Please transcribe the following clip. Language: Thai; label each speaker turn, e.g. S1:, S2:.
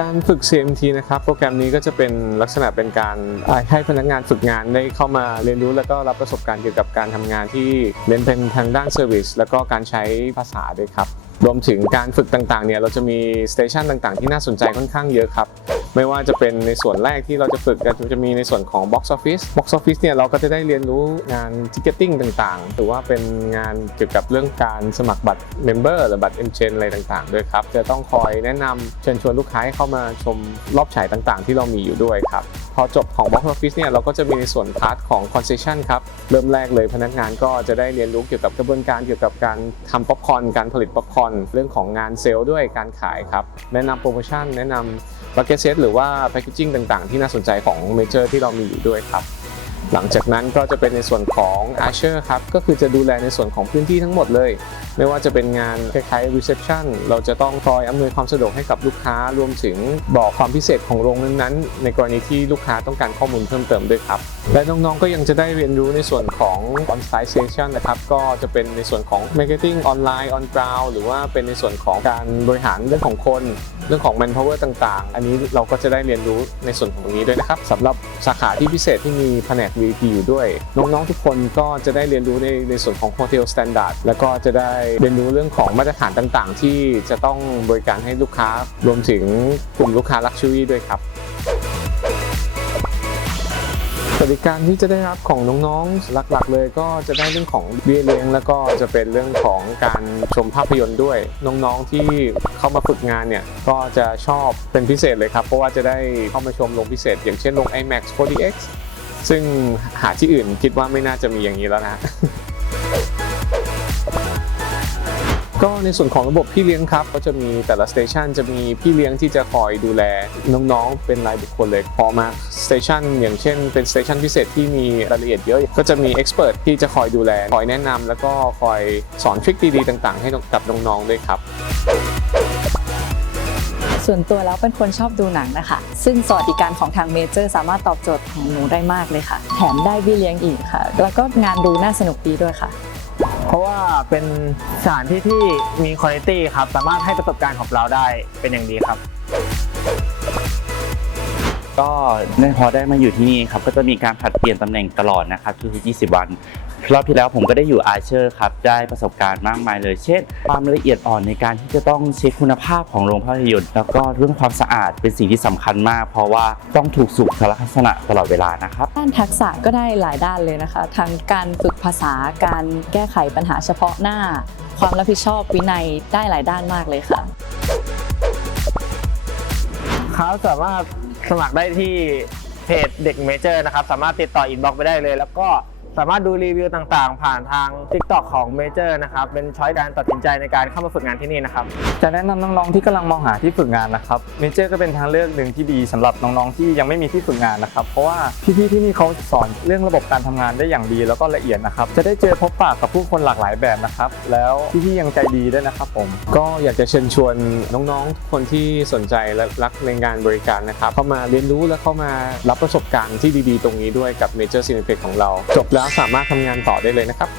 S1: การฝึก CMT นะครับ โปรแกรมนี้ก็จะเป็นลักษณะเป็นการให้พนักงานฝึกงานได้เข้ามาเรียนรู้ แล้วก็รับประสบการณ์เกี่ยวกับการทำงานที่เน้นเป็นทางด้านเซอร์วิสแล้วก็การใช้ภาษาด้วยครับ รวมถึงการฝึกต่างๆเนี่ยเราจะมีสเตชันต่างๆ ที่น่าสนใจค่อนข้างเยอะครับ ไม่ว่าจะเป็นในส่วนแรกที่เราจะฝึกก็จะมีในส่วนของ Box Office Box Office เนี่ยเราก็จะได้เรียนรู้งาน Ticketing ต่างๆ หรือว่าเป็นงานเกี่ยวกับเรื่องการสมัครบัตร Member หรือบัตร e n c h a i n อะไรต่างๆ ด้วยครับ จะต้องคอยแนะนำเชิญชวนลูกค้าให้เข้ามาชมรอบฉายต่างๆ ที่เรามีอยู่ด้วยครับพอจบของ Box Office เนี่ยเราก็จะมีในส่วนพาร์ทของ Concession ครับ เริ่มแรกเลยพนักงานก็จะได้เรียนรู้เกี่ยวกับกระบวนการเกี่ยวกับการทำป๊อปคอนการผลิตป๊อปคอนเรื่องของงานเซลล์ด้วยการขายครับ แนะนำโปรโมชั่นแนะนำ บักเก็ตเซตหรือว่าแพคเกจิ้งต่างๆ ที่น่าสนใจของเมเจอร์ที่เรามีอยู่ด้วยครับ หลังจากนั้นก็จะเป็นในส่วนของ Asher ครับ ก็คือจะดูแลในส่วนของพื้นที่ทั้งหมดเลย ไม่ว่าจะเป็นงานคล้ายๆ reception เราจะต้องคอยอำนวยความสะดวกให้กับลูกค้า รวมถึงบอกความพิเศษของโรงนั้นๆ ในกรณีที่ลูกค้าต้องการข้อมูลเพิ่มเติมด้วยครับ และน้องๆก็ยังจะได้เรียนรู้ในส่วนของ on-site session นะครับ ก็จะเป็นในส่วนของ marketing ออนไลน์ on ground หรือว่าเป็นในส่วนของการบริหารเรื่องของคน เรื่องของ manpower ต่างๆ อันนี้เราก็จะได้เรียนรู้ในส่วนของตรงนี้ด้วยนะครับสำหรับสาขาที่พิเศษที่มีแผนก VP อยู่ด้วย น้องๆทุกคนก็จะได้เรียนรู้ในในส่วนของ hotel standard แล้วก็จะได้เรียนรู้เรื่องของมาตรฐานต่างๆ ที่จะต้องบริการให้ลูกค้ารวมถึงกลุ่มลูกค้า luxury ด้วยครับสวัสดิการที่จะได้รับของน้องๆ หลักๆ เลยก็จะได้เรื่องของเบี้ยเลี้ยงแล้วก็จะเป็นเรื่องของการชมภาพยนตร์ด้วย น้องๆที่เข้ามาฝึกงานเนี่ยก็จะชอบเป็นพิเศษเลยครับ เพราะว่าจะได้เข้ามาชมโรงพิเศษ อย่างเช่นโรง IMAX 4DX ซึ่งหาที่อื่นคิดว่าไม่น่าจะมีอย่างนี้แล้วนะก็ในส่วนของระบบพี่เลี้ยงครับ ก็จะมีแต่ละสเตชันจะมีพี่เลี้ยงที่จะคอยดูแลน้องๆ เป็นรายบุคคลเลยพอมาสเตชันอย่างเช่น เป็นสเตชันพิเศษที่มีรายละเอียดเยอะ ก็จะมีเอ็กซ์เพรสที่จะคอยดูแล คอยแนะนำแล้วก็คอยสอนทริคดีๆ ต่างๆ ให้กับน้องๆด้วยครับ
S2: ส่วนตัวแล้วเป็นคนชอบดูหนังนะคะ ซึ่งสวัสดิการของทางเมเจอร์สามารถตอบโจทย์ของหนูได้มากเลยค่ะ แถมได้บี้เลี้ยงอีกค่ะ แล้วก็งานดูน่าสนุกดีด้วยค่ะ
S3: เพราะว่าเป็นสถานที่ที่มีคุณภาพครับ สามารถให้ประสบการณ์ของเราได้เป็นอย่างดีครับ
S4: ก็ได้พอได้มาอยู่ที่นี่ครับก็จะมีการผลัดเปลี่ยนตำแหน่งตลอดนะครับทุกๆ20 วัน รอบที่แล้วผมก็ได้อยู่อาเชอร์ครับได้ประสบการณ์มากมายเลย เช่น ความละเอียดอ่อนในการที่จะต้องเช็คคุณภาพของโรงภาพยนตร์แล้วก็เรื่องความสะอาดเป็นสิ่งที่สำคัญมาก เพราะว่าต้องถูกสุขลักษณะตลอดเวลานะครับ
S2: ด้านทักษะก็ได้หลายด้านเลยนะคะ ทั้งการฝึกภาษาการแก้ไขปัญหาเฉพาะหน้า ความรับผิดชอบวินัยได้หลายด้านมากเลยค่ะ
S3: เขาสามารถ สมัครได้ที่เพจเด็กเมเจอร์นะครับ สามารถติดต่ออินบ็อกไปได้เลย แล้วก็ สามารถดูรีวิวต่างๆ ผ่านทาง TikTok ของเมเจอร์นะครับ เป็นช้อยการตัดสินใจในการเข้ามาฝึกงานที่นี่นะครับ
S5: จะแนะนำน้องๆที่กำลังมองหาที่ฝึกงานนะครับเมเจอร์ก็เป็นทางเลือกหนึ่งที่ดีสำหรับน้องๆที่ยังไม่มีที่ฝึกงานนะครับ เพราะว่าพี่ๆที่นี่เขาสอนเรื่องระบบการทำงานได้อย่างดีแล้วก็ละเอียดนะครับ จะได้เจอพบปะกับผู้คนหลากหลายแบบนะครับ แล้วพี่ๆยังใจดีด้วยนะครับผม
S1: ก็อยากจะเชิญชวนน้องๆทุกคนที่สนใจและรักในงานบริการนะครับเข้ามาเรียนรู้และเข้ามารับประสบการณ์ที่ดีๆ ตรงนี้ด้วยกับ Major Cineplex ของเราจบแล้วสามารถทำงานต่อได้เลยนะครับ